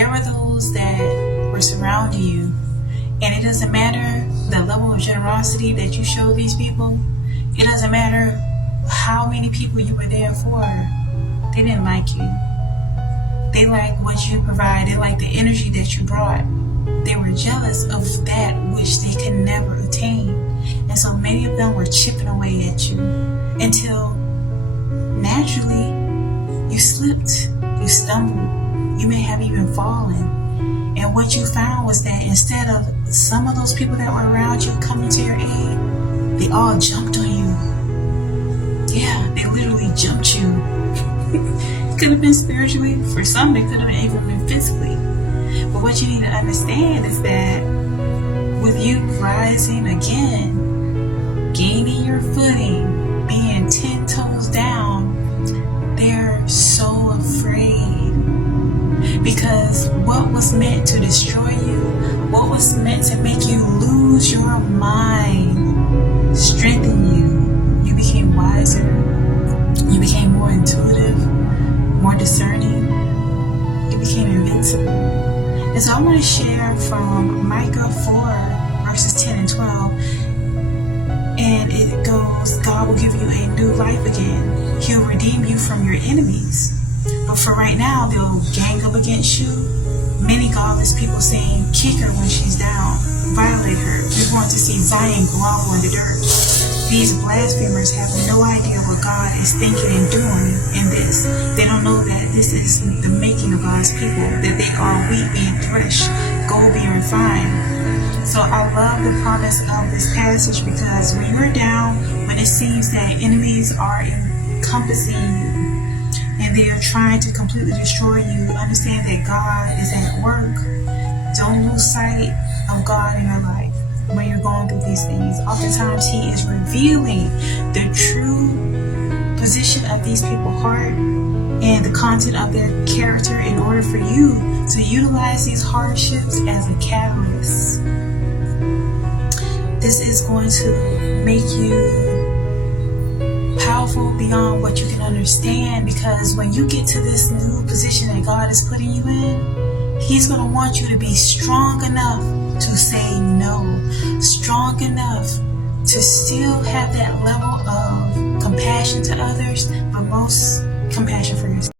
there were those that were surrounding you, and it doesn't matter the level of generosity that you show these people. It doesn't matter how many people you were there for. They didn't like you. They liked what you provide. They liked the energy that you brought. They were jealous of that which they could never attain. And so many of them were chipping away at you until naturally you slipped, you stumbled, you may have even fallen. And what you found was that instead of some of those people that were around you coming to your aid, they all jumped on you. Yeah, they literally jumped you. Could have been spiritually. For some, they could have even been physically. But what you need to understand is that with you rising again, gaining your footing, being 10 toes down, they're so afraid. Because what was meant to destroy you, what was meant to make you lose your mind, strengthened you. You became wiser. You became more intuitive, more discerning. You became invincible. And so I want to share from Micah 4, verses 10 and 12. And it goes, God will give you a new life again. He'll redeem you from your enemies. But for right now, they'll gang up against you. Many godless people saying, kick her when she's down. Violate her. You're going to see Zion grovel in the dirt. These blasphemers have no idea what God is thinking and doing in this. They don't know that this is the making of God's people, that they are wheat being threshed, gold being refined. So I love the promise of this passage, because when you're down, when it seems that enemies are encompassing you and they are trying to completely destroy you, understand that God is at work. Don't lose sight of God in your life. When you're going through these things, oftentimes He is revealing the true position of these people's heart and the content of their character in order for you to utilize these hardships as a catalyst. This is going to make you powerful beyond what you can understand, because when you get to this new position that God is putting you in, He's going to want you to be strong enough to say no, strong enough to still have that level of compassion to others, but most compassion for yourself.